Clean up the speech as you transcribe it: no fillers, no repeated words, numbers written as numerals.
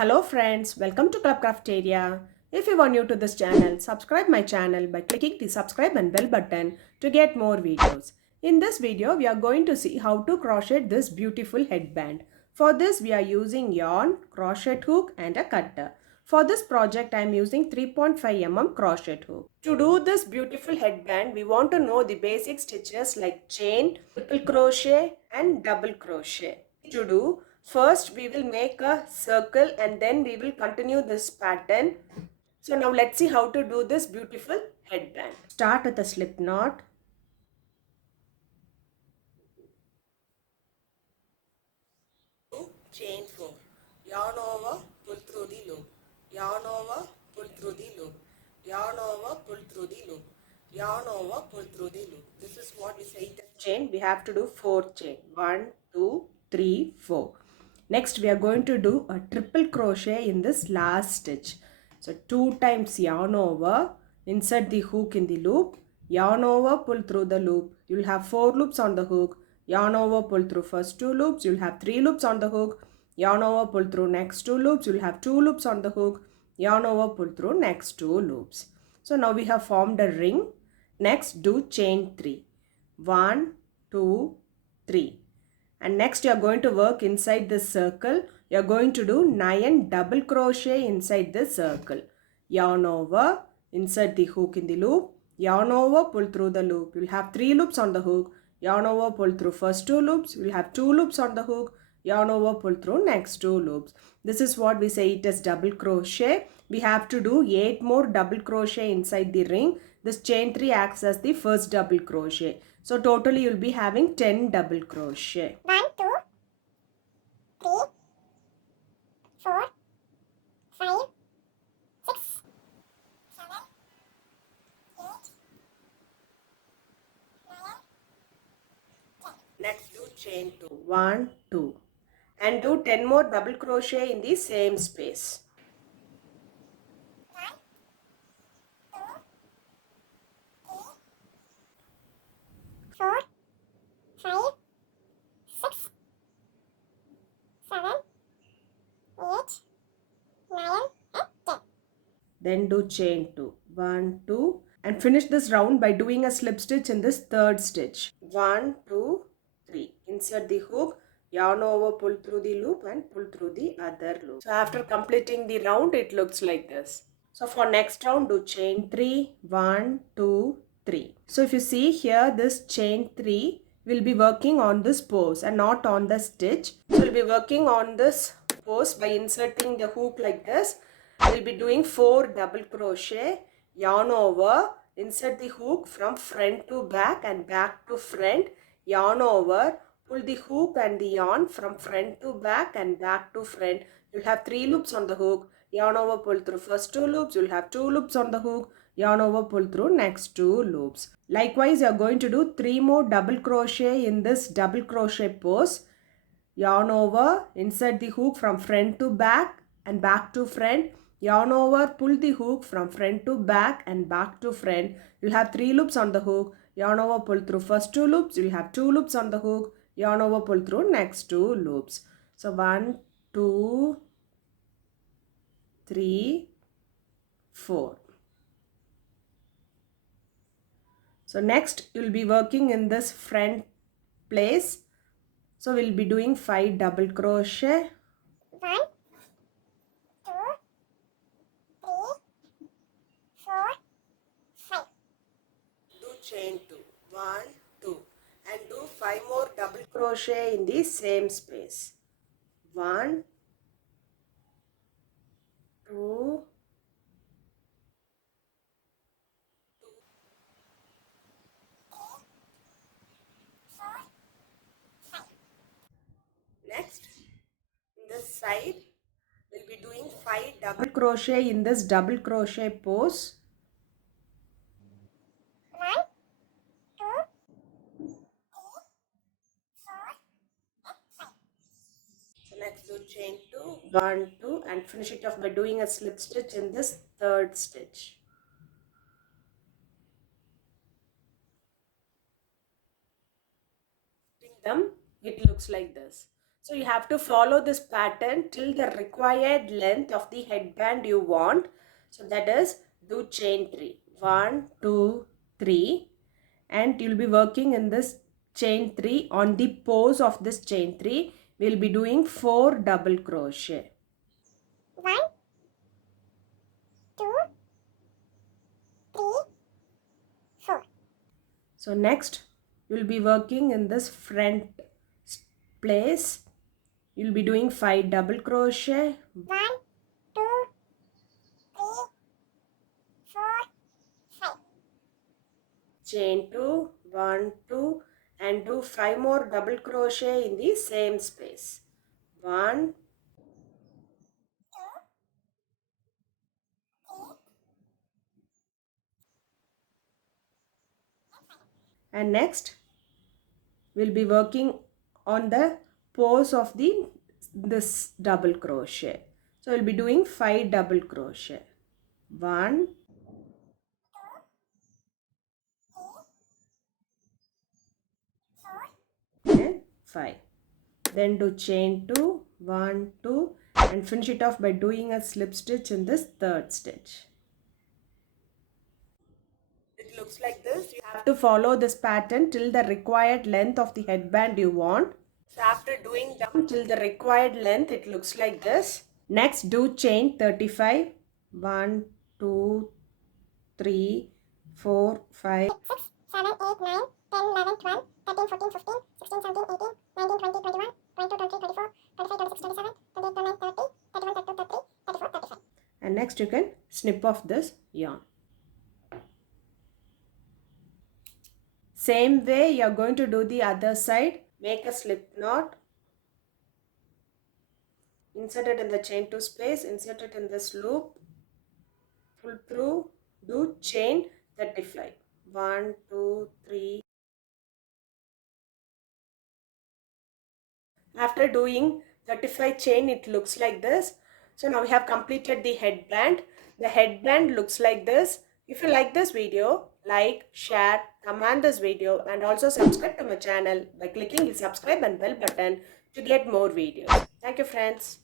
Hello friends, welcome to Club Crafteria. If you are new to this channel, subscribe my channel by clicking the subscribe and bell button to get more videos. In this video, we are going to see how to crochet this beautiful headband. For this, we are using yarn, crochet hook and a cutter. For this project, I am using 3.5 mm crochet hook. To do this beautiful headband, we want to know the basic stitches like chain, triple crochet and double crochet. To do, first we will make a circle and then we will continue this pattern. So now let's see how to do this beautiful headband. Start with a slip knot. Chain 4, yarn over, pull through the loop, yarn over, pull through the loop, yarn over, pull through the loop, yarn over, pull through the loop. This is what we say the chain. We have to do 4 chain. 1, 2, 3, 4. Next we are going to do a triple crochet in this last stitch. So 2 times yarn over, insert the hook in the loop, yarn over, pull through the loop. You will have 4 loops on the hook, yarn over, pull through first 2 loops. You will have 3 loops on the hook, yarn over, pull through next 2 loops. You will have 2 loops on the hook, yarn over, pull through next 2 loops. So now we have formed a ring. Next do chain 3. 1, 2, 3. And next you are going to work inside this circle. You are going to do 9 double crochet inside this circle. Yarn over, insert the hook in the loop, yarn over, pull through the loop. You will have 3 loops on the hook, yarn over, pull through first 2 loops. You will have 2 loops on the hook, yarn over, pull through next 2 loops. This is what we say it as double crochet. We have to do 8 more double crochet inside the ring. This chain 3 acts as the first double crochet. So totally you will be having 10 double crochet. 1, 2, 3, 4, 5, 6, 7, 8, 9, 10. Next do chain 2. 1, 2. And do 10 more double crochet in the same space. 1, 2, 3, 4, 5, 6, 7, 8, 9, and 10. Then do chain 2. 1, 2. And finish this round by doing a slip stitch in this third stitch. 1, 2, 3. Insert the hook, yarn over, pull through the loop and pull through the other loop. So after completing the round, it looks like this. So for next round, do chain 3. 1, 2, 3. So if you see here, this chain 3 will be working on this pose and not on the stitch. So we'll be working on this pose by inserting the hook like this. We'll be doing 4 double crochet, yarn over, insert the hook from front to back and back to front, yarn over, pull the hook and the yarn from front to back and back to front. You'll have 3 loops on the hook, yarn over, pull through first 2 loops. You'll have 2 loops on the hook, yarn over, pull through next 2 loops. Likewise, you're going to do 3 more double crochet in this double crochet pose. Yarn over, insert the hook from front to back and back to front. Yarn over, pull the hook from front to back and back to front. You'll have 3 loops on the hook. Yarn over, pull through first 2 loops. You'll have 2 loops on the hook. Yarn over, pull through next 2 loops. So 1, 2, 3, 4. So next you'll be working in this front place. So we'll be doing 5 double crochet. 1, 2, 3, 4, 5. Do chain 2. 1, 2. And do 5 more double crochet in the same space. 1, 2, 4, 5. next in this side we'll be doing 5 double crochet in this double crochet pose. 1, 2, 3, 4, and 5. So next do chain 2, 1, 2 and finish it off by doing a slip stitch in this third stitch. Them, it looks like this. So you have to follow this pattern till the required length of the headband you want. So that is, do chain 3. 1, 2, 3, and you'll be working in this chain 3. On the pose of this chain 3, we'll be doing 4 double crochet. 1, 2, 3, 4. So next, you'll be working in this front place. You'll be doing 5 double crochet. 1, 2, 3, 4, 5. Chain 2, 1, 2, and do 5 more double crochet in the same space. 1, 2, 3. and next we'll be working on the pose of this double crochet. So we'll be doing 5 double crochet. 1, and 5. Then do chain 2, 1, 2, and finish it off by doing a slip stitch in this third stitch. It looks like this. You have to follow this pattern till the required length of the headband you want. So after doing them till the required length, it looks like this. Next, do chain 35. 1, 2, 3, 4, 5. 6, 7, 8, 9, 10, 11, 12, 13, 14, 15, 16, 17, 18, 19, 20, 21, 22, 23, 24, 25, 26, 27, 28, 29, 30, 31, 32, 33, 34, 35. And next you can snip off this yarn. Same way you are going to do the other side. Make a slip knot. Insert it in the chain 2 space. Insert it in this loop. Pull through. Do chain 35. 1, 2, 3. After doing 35 chain, it looks like this. So now we have completed the headband. The headband looks like this. If you like this video, like, share, comment this video, and also subscribe to my channel by clicking the subscribe and bell button to get more videos. Thank you, friends.